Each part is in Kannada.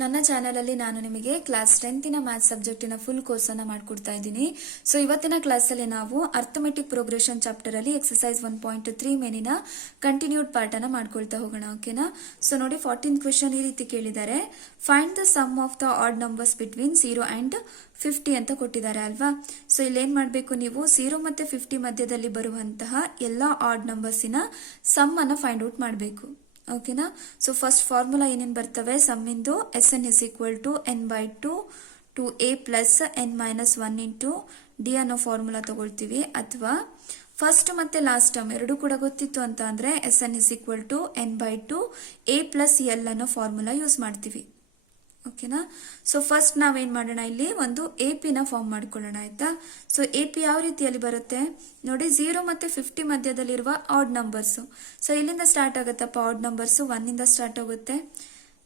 ನನ್ನ ಚಾನಲಲ್ಲಿ ನಾನು ನಿಮಗೆ ಕ್ಲಾಸ್ 10ನ ಮ್ಯಾಥ್ಸ್ ಸಬ್ಜೆಕ್ಟಿನ ಫುಲ್ ಕೋರ್ಸನ್ನು ಮಾಡಿಕೊಡ್ತಾ ಇದ್ದೀನಿ. ಸೊ ಇವತ್ತಿನ ಕ್ಲಾಸಲ್ಲಿ ನಾವು ಅರ್ಥಮೆಟಿಕ್ ಪ್ರೋಗ್ರೆಷನ್ ಚಾಪ್ಟರ್ ಅಲ್ಲಿ ಎಕ್ಸಸೈಸ್ 1.3 ಮೇಲಿನ ಕಂಟಿನ್ಯೂಡ್ ಪಾರ್ಟ್ ಅನ್ನ ಮಾಡ್ಕೊಳ್ತಾ ಹೋಗೋಣ. ಓಕೆನಾ? ಸೊ ನೋಡಿ 14th ಕ್ವೆಶ್ಚನ್ ಈ ರೀತಿ ಕೇಳಿದ್ದಾರೆ. Find the sum of the odd numbers between 0 and 50 ಅಂತ ಕೊಟ್ಟಿದ್ದಾರೆ ಅಲ್ವಾ. ಸೊ ಇಲ್ಲಿ ಏನ್ ಮಾಡಬೇಕು, ನೀವು 0 ಮತ್ತೆ 50 ಮಧ್ಯದಲ್ಲಿ ಬರುವಂತಹ ಎಲ್ಲಾ ಆಡ್ ನಂಬರ್ಸಿನ ಸಮ್ ಅನ್ನ ಫೈಂಡ್ ಔಟ್ ಮಾಡಬೇಕು. ಓಕೆನಾ? ಸೊ ಫಸ್ಟ್ ಫಾರ್ಮುಲಾ ಏನೇನು ಬರ್ತವೆ, ಸಮ್ಮಿಂದು Sn is equal to n/2 to a plus n-1 into D ಅನ್ನೋ ಫಾರ್ಮುಲಾ ತಗೊಳ್ತೀವಿ. ಅಥವಾ ಫಸ್ಟ್ ಮತ್ತೆ ಲಾಸ್ಟ್ ಟರ್ಮ್ ಎರಡು ಕೂಡ ಗೊತ್ತಿತ್ತು ಅಂತ ಅಂದ್ರೆ Sn is equal to n/2 a plus l ಅನ್ನೋ ಫಾರ್ಮುಲಾ ಯೂಸ್ ಮಾಡ್ತೀವಿ. ಓಕೆನಾ? ಸೊ ಫಸ್ಟ್ ನಾವೇನ್ ಮಾಡೋಣ, ಇಲ್ಲಿ ಒಂದು ಎ ಪಿ ನ ಫಾರ್ಮ್ ಮಾಡ್ಕೊಳ್ಳೋಣ. ಆಯ್ತಾ? ಸೊ ಎ ಪಿ ಯಾವ ರೀತಿಯಲ್ಲಿ ಬರುತ್ತೆ ನೋಡಿ, 0 ಮತ್ತೆ 50 ಮಧ್ಯದಲ್ಲಿರುವ ಆಡ್ ನಂಬರ್ಸ್. ಸೊ ಇಲ್ಲಿಂದ ಸ್ಟಾರ್ಟ್ ಆಗುತ್ತಪ್ಪ ಆಡ್ ನಂಬರ್ಸ್, 1 ಇಂದ ಸ್ಟಾರ್ಟ್ ಆಗುತ್ತೆ,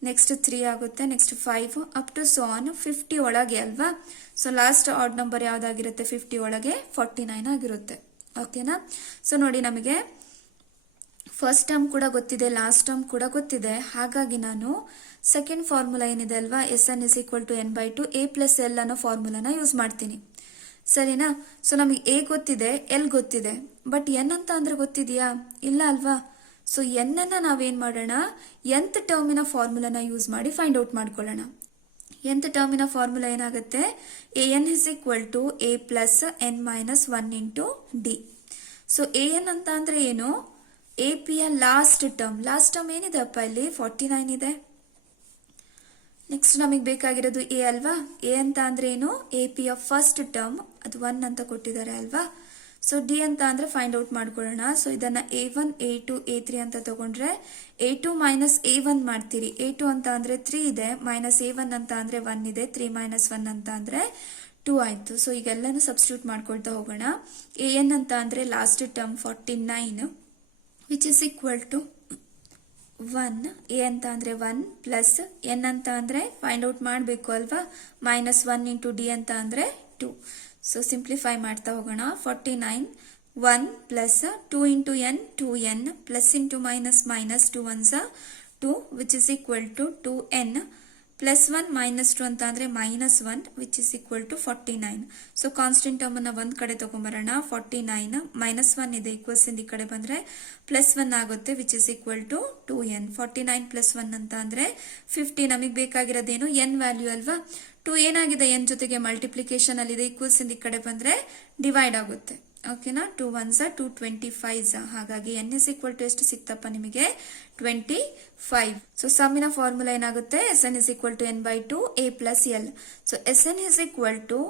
ನೆಕ್ಸ್ಟ್ 3 ಆಗುತ್ತೆ, next 5 up to so on 50 ಒಳಗೆ ಅಲ್ವಾ. ಸೊ ಲಾಸ್ಟ್ ಆಡ್ ನಂಬರ್ ಯಾವ್ದಾಗಿರುತ್ತೆ 50 ಒಳಗೆ 49 ಆಗಿರುತ್ತೆ. ಓಕೆನಾ? ಸೊ ನೋಡಿ ನಮಗೆ ಫಸ್ಟ್ ಟರ್ಮ್ ಕೂಡ ಗೊತ್ತಿದೆ, ಲಾಸ್ಟ್ ಟರ್ಮ್ ಕೂಡ ಗೊತ್ತಿದೆ. ಹಾಗಾಗಿ ನಾನು ಸೆಕೆಂಡ್ ಫಾರ್ಮುಲಾ ಏನಿದೆ ಅಲ್ವಾ, Sn is equal to n/2 a plus l ಅನ್ನೋ ಫಾರ್ಮುಲಾನ ಯೂಸ್ ಮಾಡ್ತೀನಿ. ಸರಿನಾ? ಸೊ ನಮಗೆ ಎ ಗೊತ್ತಿದೆ, ಎಲ್ ಗೊತ್ತಿದೆ, ಬಟ್ ಎನ್ ಅಂತ ಅಂದ್ರೆ ಗೊತ್ತಿದೆಯಾ? ಇಲ್ಲ ಅಲ್ವಾ. ಸೊ ಎನ್ ಅನ್ನ ನಾವೇನ್ ಮಾಡೋಣ, nth ಟರ್ಮಿನ ಫಾರ್ಮುಲಾನ ಯೂಸ್ ಮಾಡಿ ಫೈಂಡ್ ಔಟ್ ಮಾಡ್ಕೊಳ್ಳೋಣ. nth ಟರ್ಮಿನ ಫಾರ್ಮುಲಾ ಏನಾಗುತ್ತೆ, an is equal to a plus n-1 into D. So an ಅಂತ ಅಂದ್ರೆ ಏನು, ಎ ಪಿಯ ಲಾಸ್ಟ್ ಟರ್ಮ್ ಏನಿದೆ ಅಪ್ಪ, ಇಲ್ಲಿ 49 ಇದೆ. ನೆಕ್ಸ್ಟ್ ನಮಗೆ ಬೇಕಾಗಿರೋದು ಎ ಅಲ್ವಾ. ಎ ಅಂತ ಅಂದ್ರೆ ಏನು, ಎ ಪಿಯ ಫಸ್ಟ್ ಟರ್ಮ್, ಅದು 1 ಅಂತ ಕೊಟ್ಟಿದ್ದಾರೆ ಅಲ್ವಾ. ಸೊ ಡಿ ಅಂತ ಅಂದ್ರೆ ಫೈಂಡ್ ಔಟ್ ಮಾಡ್ಕೊಳ್ಳೋಣ. ಸೊ ಇದನ್ನ a1 a2 a3 ಅಂತ ತಗೊಂಡ್ರೆ a2 ಮೈನಸ್ a1 ಮಾಡ್ತೀರಿ. a2 ಅಂತ ಅಂದ್ರೆ 3 ಇದೆ, ಮೈನಸ್ a1 ಅಂತ ಅಂದ್ರೆ 1 ಇದೆ, 3 ಮೈನಸ್ 1 ಅಂತ ಅಂದ್ರೆ 2 ಆಯ್ತು. ಸೊ ಈಗೆಲ್ಲಾನು ಸಬ್ಸ್ಟಿಟ್ಯೂಟ್ ಮಾಡ್ಕೊಳ್ತಾ ಹೋಗೋಣ. an ಅಂತ ಅಂದ್ರೆ last term 49 which is equal to 1. a ಅಂತ ಅಂದ್ರೆ 1 ಪ್ಲಸ್ n ಅಂತ ಅಂದ್ರೆ ಫೈಂಡ್ ಔಟ್ ಮಾಡಬೇಕು ಅಲ್ವಾ, ಮೈನಸ್ 1 ಇಂಟು ಡಿ ಅಂತ ಅಂದ್ರೆ 2. ಸೊ ಸಿಂಪ್ಲಿಫೈ ಮಾಡ್ತಾ ಹೋಗೋಣ. 49 1 plus 2 into n 2n plus into minus minus 2 1s 2 which is equal to 2n plus 1 minus 2 ಅಂತ ಅಂದ್ರೆ minus 1 which is equal to 49. So constant term ಅನ್ನ ಒಂದ್ ಕಡೆ ತಗೊಂಡ್ಬರೋಣ. 49 ಮೈನಸ್ 1 ಇದೆ, ಈಕ್ವಲ್ಸ್ ಇಂದ ಈ ಕಡೆ ಬಂದ್ರೆ ಪ್ಲಸ್ 1 ಆಗುತ್ತೆ, which is equal to 2n. 49 plus 1 ಅಂತ ಅಂದ್ರೆ 50. ನಮಗೆ ಬೇಕಾಗಿರೋದೇನು, n ವ್ಯಾಲ್ಯೂ ಅಲ್ವಾ. 2 ಏನಾಗಿದೆ, n ಜೊತೆಗೆ ಮಲ್ಟಿಪ್ಲಿಕೇಶನ್ ಅಲ್ಲಿ ಇದೆ, ಈಕ್ವಲ್ಸ್ ಇಂದ ಈ ಕಡೆ ಬಂದ್ರೆ ಡಿವೈಡ್ ಆಗುತ್ತೆ. ಓಕೆನಾ? 2 1s 2 25s. ಹಾಗಾಗಿ n is equal to ಎಷ್ಟು ಸಿಕ್ತಪ್ಪ ನಿಮಗೆ, 25. ಸೊ ಸಮ್ಮಿನ ಫಾರ್ಮುಲಾ ಏನಾಗುತ್ತೆ, Sn is equal to n/2 a plus l. So Sn is equal to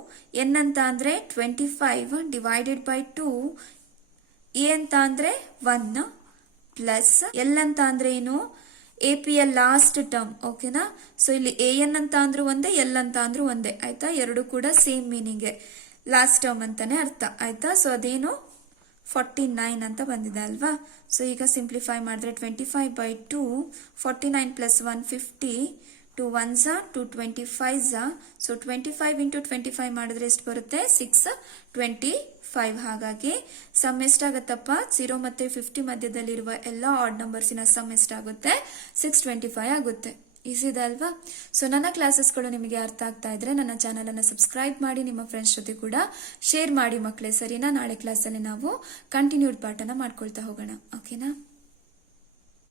n ಅಂತ ಅಂದ್ರೆ 25 ಡಿವೈಡೆಡ್ ಬೈ 2, a ಅಂತ ಅಂದ್ರೆ 1 ಪ್ಲಸ್ l ಅಂತ ಅಂದ್ರೆ ಏನು, ಎ ಪಿ ಯ ಲಾಸ್ಟ್ ಟರ್ಮ್. ಓಕೆನಾ? ಸೊ ಇಲ್ಲಿ an ಅಂತ ಅಂದ್ರೂ ಒಂದೇ, l ಅಂತ ಅಂದ್ರೂ ಒಂದೇ. ಆಯ್ತಾ? ಎರಡು ಕೂಡ ಸೇಮ್ ಮೀನಿಂಗ್, ಲಾಸ್ಟ್ ಟರ್ಮ್ ಅಂತಾನೆ ಅರ್ಥ. ಆಯ್ತಾ? ಸೊ ಅದೇನು 49 ಅಂತ ಬಂದಿದೆ ಅಲ್ವಾ. ಸೊ ಈಗ ಸಿಂಪ್ಲಿಫೈ ಮಾಡಿದ್ರೆ 25/2 49 plus 1 50 2 1s 2 25s. So 25 into 25 ಮಾಡಿದ್ರೆ ಎಷ್ಟು ಬರುತ್ತೆ, 625. ಹಾಗಾಗಿ ಸಮ್ ಎಷ್ಟಾಗತ್ತಪ್ಪ, 0 ಮತ್ತೆ 50 ಮಧ್ಯದಲ್ಲಿರುವ ಎಲ್ಲಾ ಆಡ್ ನಂಬರ್ಸಿನ ಸಮ್ ಎಷ್ಟಾಗುತ್ತೆ, 625 ಆಗುತ್ತೆ. ಈಸಿ ಇದೆ ಅಲ್ವಾ. ಸೊ ನನ್ನ ಕ್ಲಾಸಸ್ಗಳು ನಿಮಗೆ ಅರ್ಥ ಆಗ್ತಾ ಇದ್ರೆ ನನ್ನ ಚಾನಲ್ ಅನ್ನು ಸಬ್ಸ್ಕ್ರೈಬ್ ಮಾಡಿ, ನಿಮ್ಮ ಫ್ರೆಂಡ್ಸ್ ಜೊತೆ ಕೂಡ ಶೇರ್ ಮಾಡಿ ಮಕ್ಕಳೇ. ಸರಿನಾ? ನಾಳೆ ಕ್ಲಾಸಲ್ಲಿ ನಾವು ಕಂಟಿನ್ಯೂಡ್ ಪಾಠನ ಮಾಡ್ಕೊಳ್ತಾ ಹೋಗೋಣ. ಓಕೆನಾ?